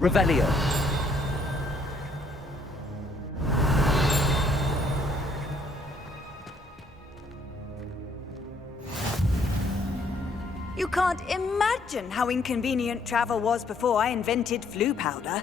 Revelio. You can't imagine how inconvenient travel was before I invented flu powder.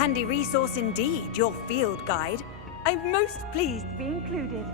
Handy resource indeed, your field guide. I'm most pleased to be included.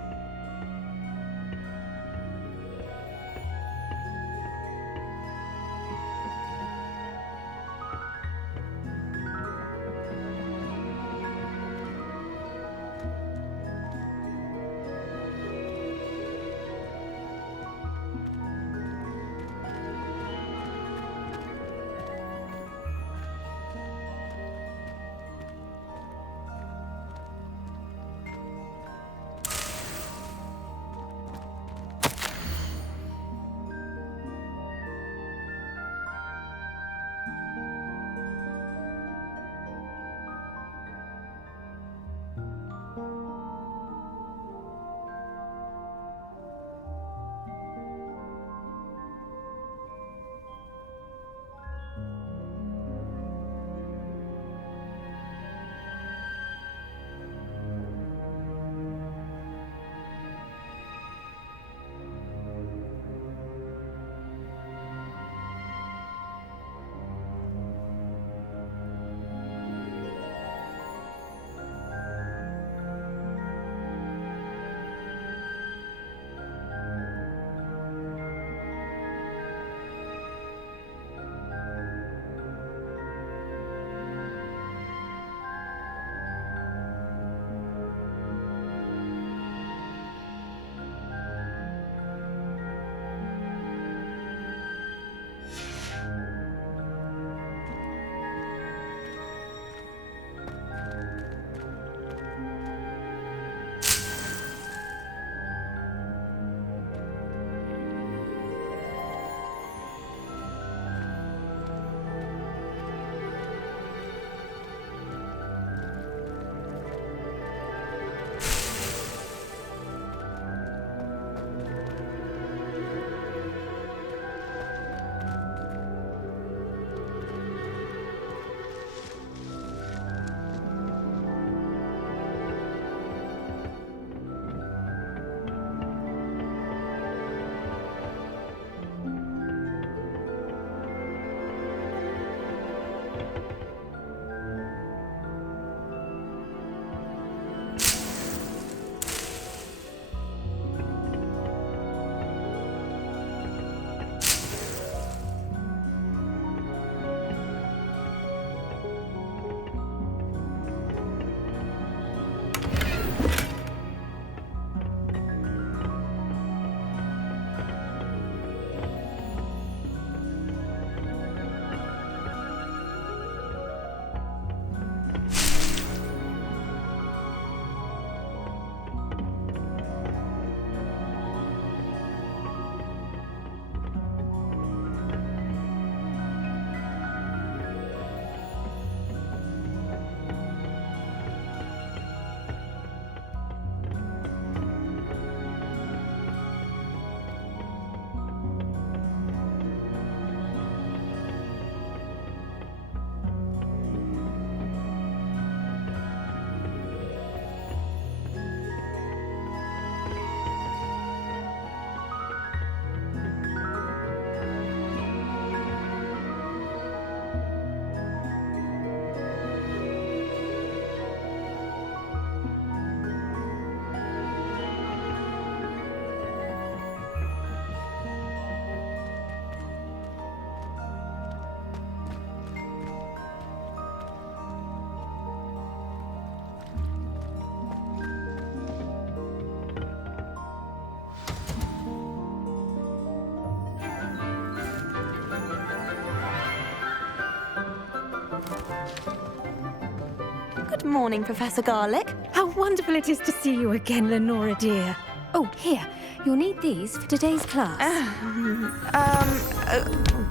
Good morning, Professor Garlick. How wonderful it is to see you again, Lenora dear. Oh, here. You'll need these for today's class.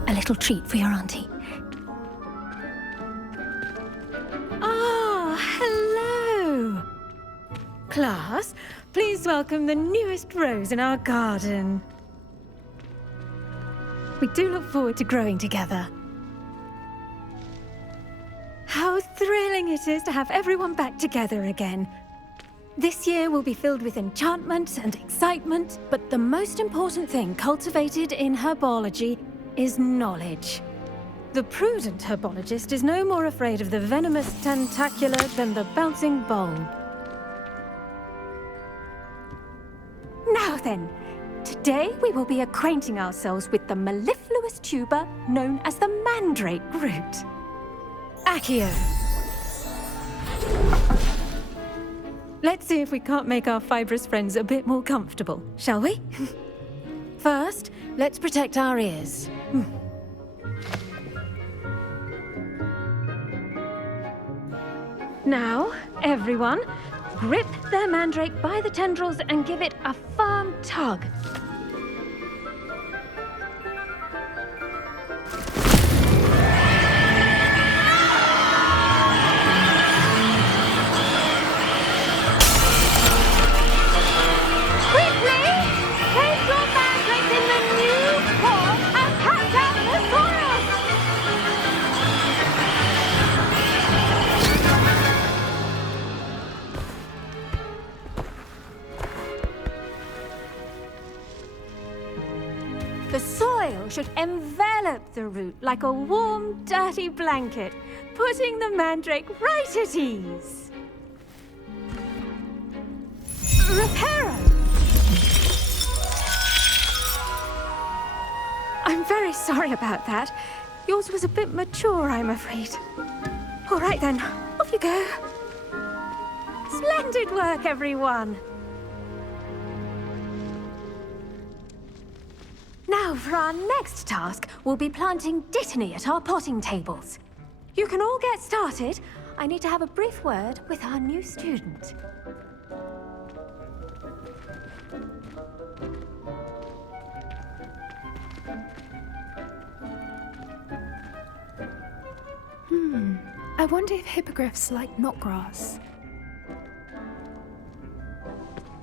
A little treat for your auntie. Ah, hello. Class, please welcome the newest rose in our garden. We do look forward to growing together. How thrilling it is to have everyone back together again. This year will be filled with enchantment and excitement, but the most important thing cultivated in herbology is knowledge. The prudent herbologist is no more afraid of the venomous tentacula than the bouncing bulb. Now then, today we will be acquainting ourselves with the mellifluous tuber known as the mandrake root. Accio. Let's see if we can't make our fibrous friends a bit more comfortable, shall we? First, let's protect our ears. Now, everyone, grip their mandrake by the tendrils and give it a firm tug. The soil should envelop the root like a warm, dirty blanket, putting the mandrake right at ease. Reparo! I'm very sorry about that. Yours was a bit mature, I'm afraid. All right then, off you go. Splendid work, everyone. Now, for our next task, we'll be planting dittany at our potting tables. You can all get started. I need to have a brief word with our new student. I wonder if hippogriffs like knotgrass.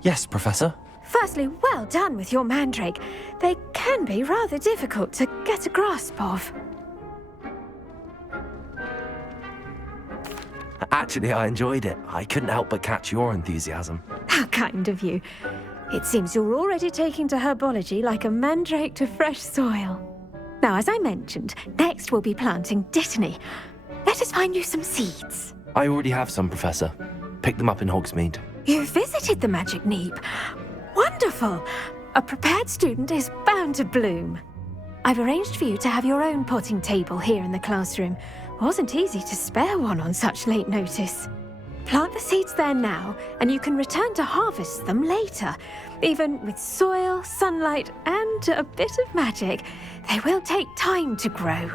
Yes, Professor. Firstly, well done with your mandrake. They can be rather difficult to get a grasp of. Actually, I enjoyed it. I couldn't help but catch your enthusiasm. How kind of you. It seems you're already taking to herbology like a mandrake to fresh soil. Now, as I mentioned, next we'll be planting dittany. Let us find you some seeds. I already have some, Professor. Picked them up in Hogsmeade. You visited the Magic Neep. Wonderful! A prepared student is bound to bloom. I've arranged for you to have your own potting table here in the classroom. Wasn't easy to spare one on such late notice. Plant the seeds there now, and you can return to harvest them later. Even with soil, sunlight, and a bit of magic, they will take time to grow.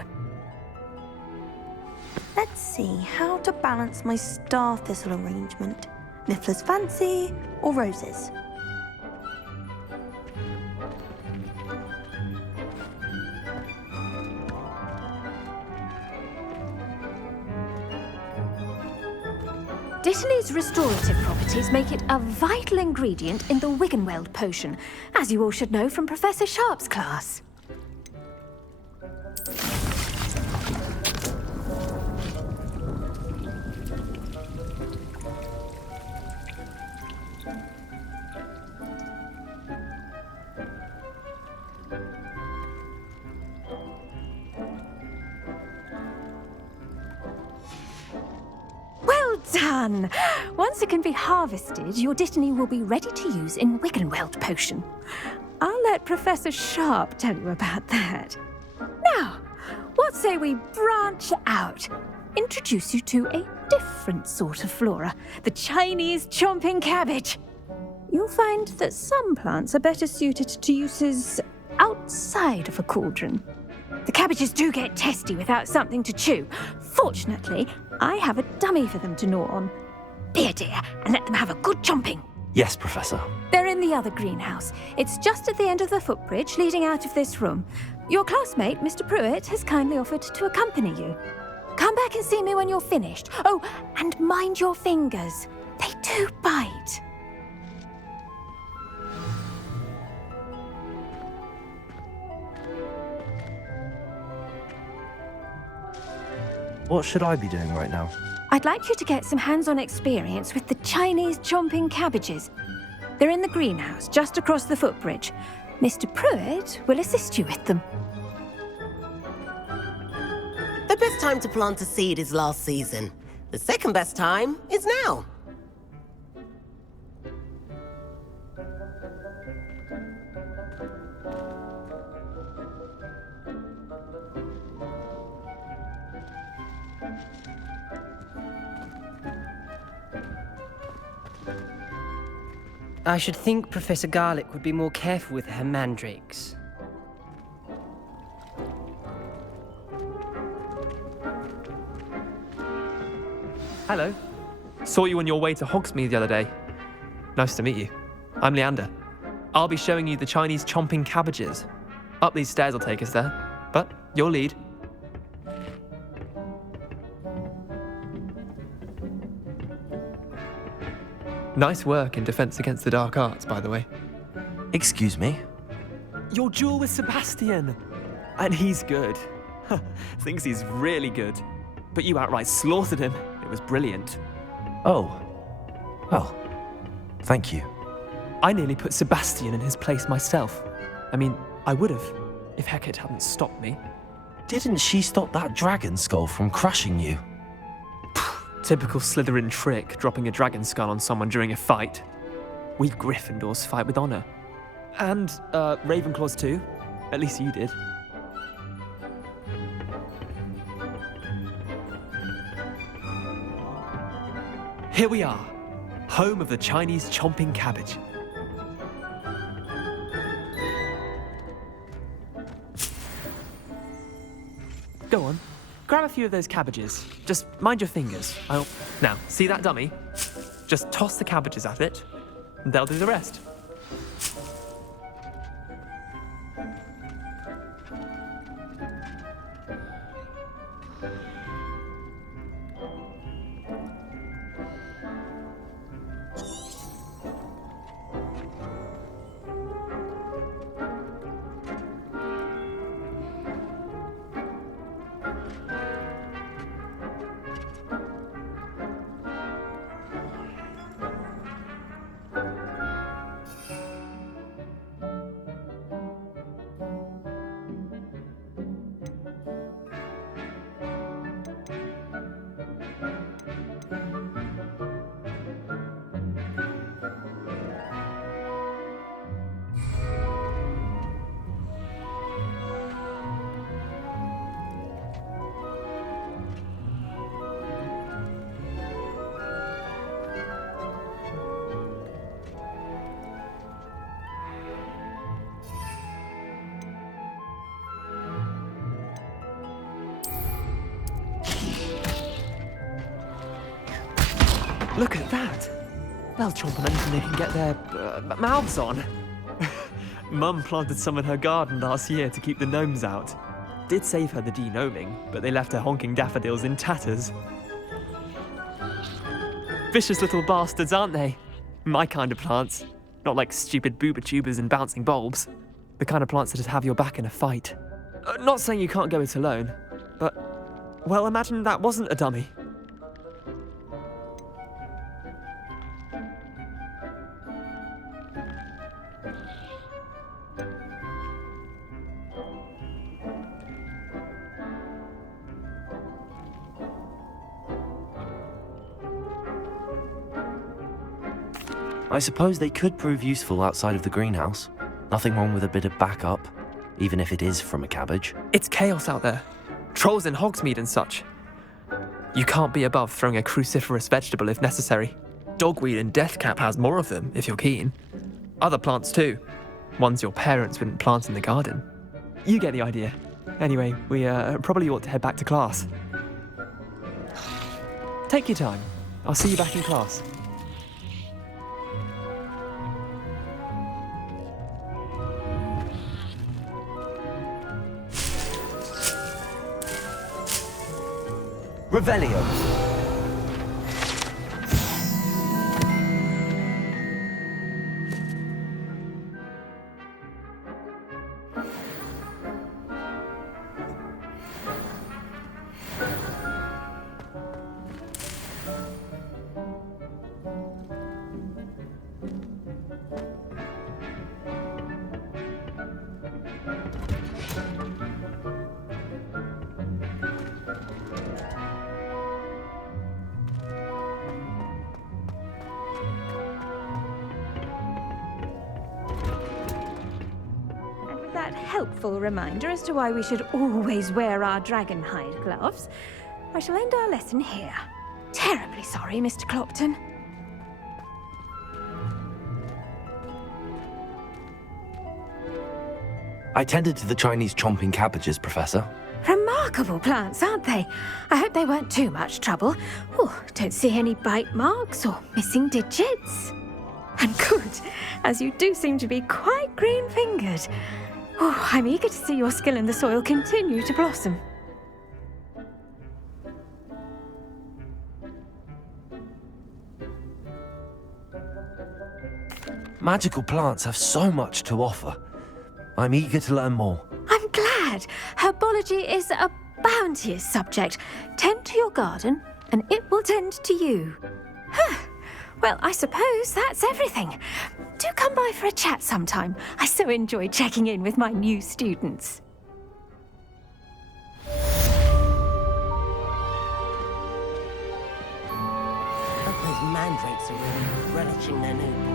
Let's see how to balance my star thistle arrangement. Niffler's fancy or roses? Dittany's restorative properties make it a vital ingredient in the Wiggenweld potion, as you all should know from Professor Sharp's class. Done! Once it can be harvested, your dittany will be ready to use in Wiggenweld potion. I'll let Professor Sharp tell you about that. Now, what say we branch out? Introduce you to a different sort of flora, the Chinese chomping cabbage. You'll find that some plants are better suited to uses outside of a cauldron. The cabbages do get testy without something to chew. Fortunately, I have a dummy for them to gnaw on. Be a dear and let them have a good chomping. Yes, Professor. They're in the other greenhouse. It's just at the end of the footbridge leading out of this room. Your classmate, Mr. Pruitt, has kindly offered to accompany you. Come back and see me when you're finished. Oh, and mind your fingers. They do bite. What should I be doing right now? I'd like you to get some hands-on experience with the Chinese chomping cabbages. They're in the greenhouse, just across the footbridge. Mr. Pruitt will assist you with them. The best time to plant a seed is last season. The second best time is now. I should think Professor Garlick would be more careful with her mandrakes. Hello. Saw you on your way to Hogsmeade the other day. Nice to meet you. I'm Leander. I'll be showing you the Chinese chomping cabbages. Up these stairs will take us there, but your lead. Nice work in Defense Against the Dark Arts, by the way. Excuse me? Your duel with Sebastian! And he's good. Thinks he's really good. But you outright slaughtered him. It was brilliant. Oh. Well, thank you. I nearly put Sebastian in his place myself. I mean, I would have, if Hecate hadn't stopped me. Didn't she stop that dragon skull from crushing you? Typical Slytherin trick, dropping a dragon skull on someone during a fight. We Gryffindors fight with honor. And, Ravenclaws too. At least you did. Here we are, home of the Chinese chomping cabbage. Go on, grab a few of those cabbages. Just mind your fingers. Now, see that dummy? Just toss the cabbages at it, and they'll do the rest. Look at that! They'll chomp on anything they can get their mouths on. Mum planted some in her garden last year to keep the gnomes out. Did save her the de-gnoming, but they left her honking daffodils in tatters. Vicious little bastards, aren't they? My kind of plants. Not like stupid booba tubers and bouncing bulbs. The kind of plants that'd have your back in a fight. Not saying you can't go it alone, but, well, imagine that wasn't a dummy. I suppose they could prove useful outside of the greenhouse. Nothing wrong with a bit of backup, even if it is from a cabbage. It's chaos out there. Trolls in Hogsmeade and such. You can't be above throwing a cruciferous vegetable if necessary. Dogweed and deathcap has more of them, if you're keen. Other plants too. Ones your parents wouldn't plant in the garden. You get the idea. Anyway, we probably ought to head back to class. Take your time. I'll see you back in class. Revelio. And with that helpful reminder as to why we should always wear our dragon hide gloves, I shall end our lesson here. Terribly sorry, Mr. Clopton. I tended to the Chinese chomping cabbages, Professor. Remarkable plants, aren't they? I hope they weren't too much trouble. Oh, don't see any bite marks or missing digits. And good, as you do seem to be quite green-fingered. Oh, I'm eager to see your skill in the soil continue to blossom. Magical plants have so much to offer. I'm eager to learn more. I'm glad. Herbology is a bounteous subject. Tend to your garden, and it will tend to you. Huh. Well, I suppose that's everything. Do come by for a chat sometime. I so enjoy checking in with my new students. Hope those mandrakes are really relishing their new